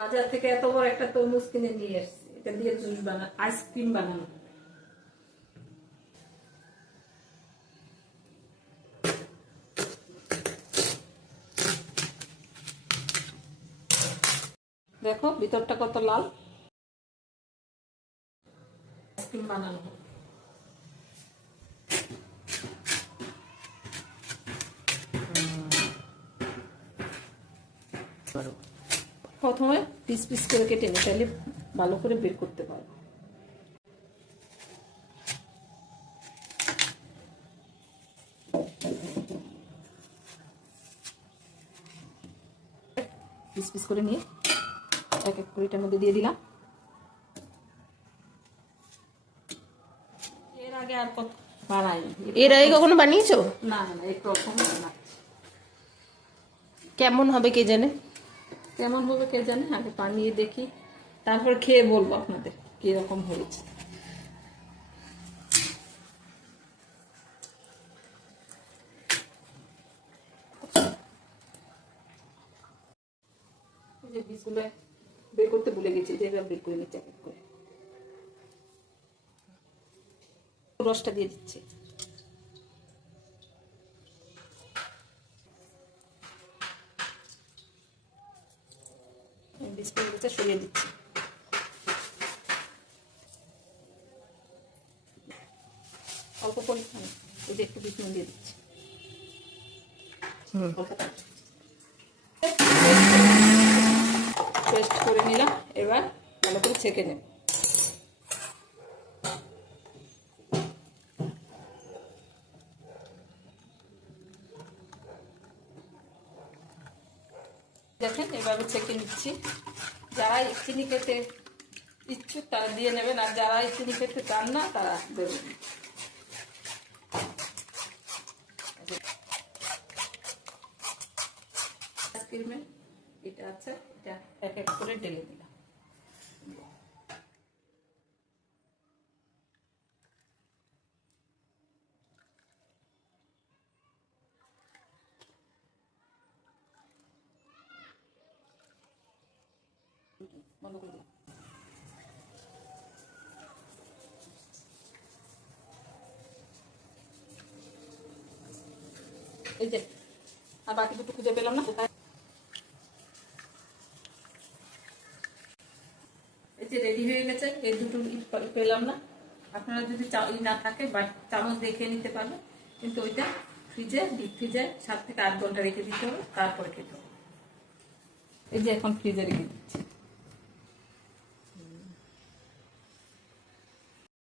বাজার থেকে এত বড় একটা তরমুজ কিনে নিয়ে এসেছি, এটা দিয়ে জুস আইসক্রিম বানানো। দেখো ভিতরটা কত লাল। আইসক্রিম বানানো হবে। প্রথমে পিস পিস করে কেটে নিই, তাহলে ভালো করে বের করতে পারবো। পিস পিস করে নিয়ে এক এক করে এটার মধ্যে দিয়ে দিলাম। এর আগে আর কত বানাইনি। এর আগে কখনো বানিয়েছো? না না, এই প্রথম বানাচ্ছি। কেমন হবে কে জানে। কেমন হবে কে জানে, আগে বানিয়ে দেখি, তারপর খেয়ে বলবো আপনাদের কিরকম হয়েছে। যে বীজগুলো বের করতে ভুলে গেছি, যে বের করে নিচ্ছে এক এক করে। রসটা দিয়ে দিচ্ছি। বীজটা সরিয়ে দিচ্ছি। অল্প পরিমাণে এই যে একটু বিট নুন দিয়ে দিচ্ছি। পেস্ট করে নিলাম, এবার ভালো করে ছেঁকে নেব। দেখেন এভাবে ছেঁকে নিচ্ছি। যারা চিনি খেতে ইচ্ছুক তারা দিয়ে নেবেন, আর যারা চিনি খেতে চান না তারা দেবেন। আইসক্রিমের এটা আছে, এটা এক এক করে ঢেলে দিলাম। বন্ধ করে দিলাম। এই যে আর বাকি দুটো খুঁজে পেলাম না কোথায়। এই যে রেডি হয়ে গেছে, এই দুটো পেলাম না। আপনারা যদি না থাকে বা চামচ দেখে নিতে পারবেন, কিন্তু ওইটা ফ্রিজে ডিপ ফ্রিজে 7 থেকে 8 ঘন্টা রেখে দিতে হবে, তারপরে খেতে হবে। এই যে এখন ফ্রিজে রেখে দিচ্ছি।